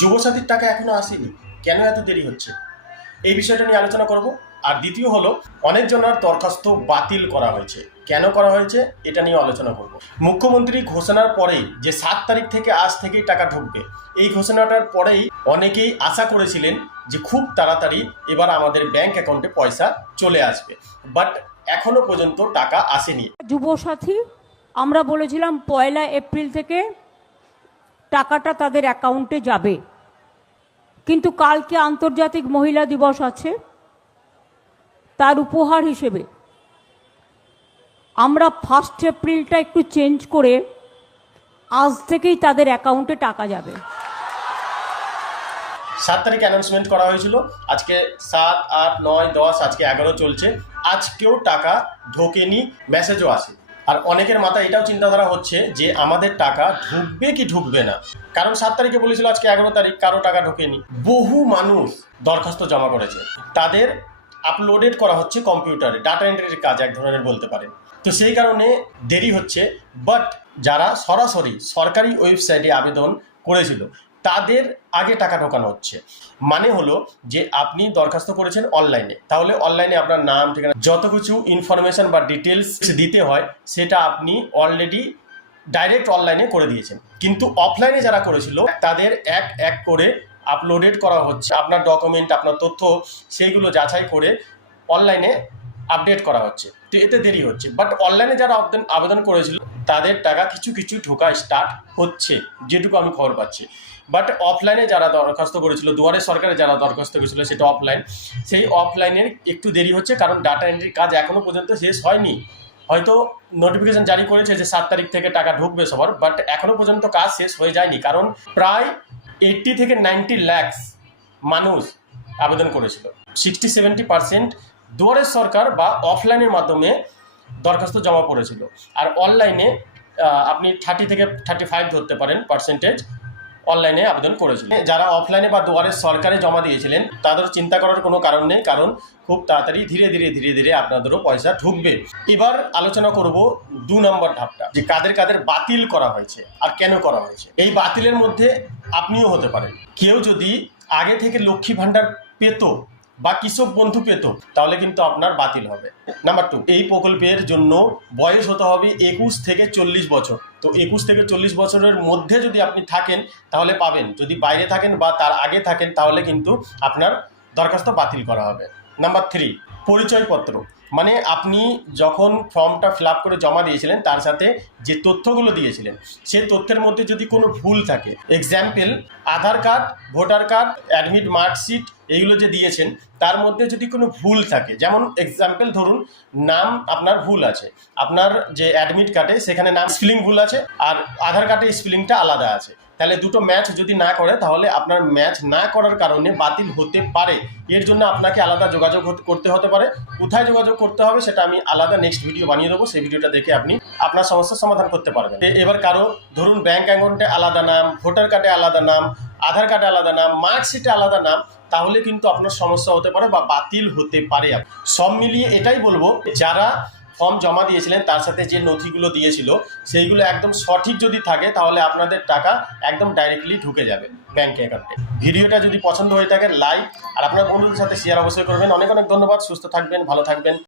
যুবসাথীর টাকা এখনো আসেনি, কেন এত দেরি হচ্ছে? এই বিষয়টা নিয়ে আলোচনা করব। আর দ্বিতীয় হলো, অনেকজনের দরখাস্ত বাতিল করা হয়েছে, কেন করা হয়েছে এটা নিয়ে আলোচনা করব। মুখ্যমন্ত্রী ঘোষণার পরেই যে 7 তারিখ থেকে আজ থেকেই টাকা ঢুকবে, এই ঘোষণাটার পরেই অনেকেই আশা করেছিলেন যে খুব তাড়াতাড়ি এবার আমাদের ব্যাংক অ্যাকাউন্টে পয়সা চলে আসবে, বাট এখনো পর্যন্ত টাকা আসেনি। যুবসাথী আমরা বলেছিলাম 1 এপ্রিল থেকে টাকাটা তাদের অ্যাকাউন্টে যাবে, কিন্তু কালকে আন্তর্জাতিক মহিলা দিবস আছে, তার উপহার হিসেবে আমরা 1 এপ্রিলটা একটু চেঞ্জ করে আজ থেকেই তাদের অ্যাকাউন্টে টাকা যাবে। 7 তারিখ অ্যানাউন্সমেন্ট করা হয়েছিল, আজকে 7, 8, 9, 10, আজকে 11 চলছে, আজকেও টাকা ঢোকেনি, মেসেজও আসে। আর অনেকের মাথায় এটাও চিন্তাধারা হচ্ছে যে আমাদের টাকা ঢুকবে কি ঢুকবে না, কারণ 7 তারিখে বলেছিল, আজকে 11 তারিখ, কারো টাকা ঢোকেনি। বহু মানুষ দরখাস্ত জমা করেছে, তাদের আপলোডেড করা হচ্ছে কম্পিউটারে, ডাটা এন্ট্রির কাজ এক ধরনের বলতে পারেন। তো সেই কারণে দেরি হচ্ছে। বাট যারা সরাসরি সরকারি ওয়েবসাইটে আবেদন করেছিল তাদের আগে টাকা ঢোকানো হচ্ছে। মানে হলো যে আপনি দরখাস্ত করেছেন অনলাইনে, তাহলে অনলাইনে আপনার নাম, ঠিকানা, যত কিছু ইনফরমেশন বা ডিটেলস দিতে হয় সেটা আপনি অলরেডি ডাইরেক্ট অনলাইনে করে দিয়েছেন। কিন্তু অফলাইনে যারা করেছিল তাদের এক এক করে আপলোডেড করা হচ্ছে, আপনার ডকুমেন্ট, আপনার তথ্য, সেইগুলো যাচাই করে অনলাইনে আপডেট করা হচ্ছে। তো এতে দেরি হচ্ছে। বাট অনলাইনে যারা আবেদন করেছিল তাদের টাকা কিছু কিছু ঢোকা স্টার্ট হচ্ছে, যেটুকু আমি খবর পাচ্ছি। বাট অফলাইনে যারা দরখাস্ত করেছিল, দুয়ারে সরকারে যারা দরখাস্ত করেছিল, সেটা অফলাইন, সেই অফলাইনের একটু দেরি হচ্ছে, কারণ ডাটা এন্ট্রির কাজ এখনো পর্যন্ত শেষ হয়নি। হয়তো নোটিফিকেশন জারি করেছে যে 7 তারিখ থেকে টাকা ঢুকবে সবার, বাট এখনো পর্যন্ত কাজ শেষ হয়ে যায়নি, কারণ প্রায় 80 থেকে 90 লাখ মানুষ আবেদন করেছিল। 60-70% দুয়ারে সরকার বা অফলাইনের মাধ্যমে দরখাস্ত জমা পড়েছিল। আর অনলাইনে আপনি 30 থেকে 35 ধরতে পারেন পার্সেন্টেজ অনলাইনে আবেদন করেছিলেন। যারা অফলাইনে বা দুয়ারে সরকারে জমা দিয়েছিলেন তাদের চিন্তা করার কোনো কারণ নেই, কারণ খুব তাড়াতাড়ি ধীরে ধীরে আপনাদেরও পয়সা ঢুকবে। এবার আলোচনা করব 2 নম্বর ধাপটা, যে কাদের কাদের বাতিল করা হয়েছে আর কেন করা হয়েছে। এই বাতিলের মধ্যে আপনিও হতে পারেন। কেউ যদি আগে থেকে লক্ষ্মী ভাণ্ডার পেত বা কৃষক বন্ধু পেত, তাহলে কিন্তু আপনার বাতিল হবে। নাম্বার 2, এই প্রকল্পের জন্য বয়স হতে হবে 21 থেকে 40 বছর। তো 21 থেকে 40 বছরের মধ্যে যদি আপনি থাকেন তাহলে পাবেন, যদি বাইরে থাকেন বা তার আগে থাকেন তাহলে কিন্তু আপনার দরখাস্ত বাতিল করা হবে। নাম্বার 3, পরিচয়পত্র, মানে আপনি যখন ফর্মটা ফিল আপ করে জমা দিয়েছিলেন তার সাথে যে তথ্যগুলো দিয়েছিলেন সেই তথ্যের মধ্যে যদি কোনো ভুল থাকে, example Aadhaar card, voter card, admit marksheet, এইগুলো যে দিয়েছেন তার মধ্যে যদি কোনো ভুল থাকে, যেমন এক্সাম্পল ধরুন নাম আপনার ভুল আছে, আপনার যে অ্যাডমিট কার্ডে সেখানে নাম স্পেলিং ভুল আছে আর আধার কার্ডে স্পেলিংটা আলাদা আছে, তাহলে দুটো ম্যাচ যদি না করে তাহলে আপনার ম্যাচ না করার কারণে বাতিল হতে পারে। এর জন্য আপনাকে আলাদা যোগাযোগ করতে হতে পারে। কোথায় যোগাযোগ করতে হবে সেটা আমি আলাদা নেক্সট ভিডিও বানিয়ে দেবো, সেই ভিডিওটা দেখে আপনি আপনার সমস্যার সমাধান করতে পারবেন। এবার কারো ধরুন ব্যাংক অ্যাকাউন্টে আলাদা নাম, ভোটার কার্ডে আলাদা নাম, আধার কার্ডে আলাদা নাম, মার্কশিটে আলাদা নাম, তাহলে কিন্তু আপনার সমস্যা হতে পারে বা বাতিল হতে পারে। সব মিলিয়ে এটাই বলবো, যারা ফর্ম জমা দিয়েছিলেন তার সাথে যে নথিগুলো দিয়েছিল সেইগুলো একদম সঠিক যদি থাকে তাহলে আপনাদের টাকা একদম ডাইরেক্টলি ঢুকে যাবে ব্যাংক অ্যাকাউন্টে। ভিডিওটা যদি পছন্দ হয়ে থাকে লাইক আর আপনার বন্ধুদের সাথে শেয়ার অবশ্যই করবেন। অনেক অনেক ধন্যবাদ। সুস্থ থাকবেন, ভালো থাকবেন।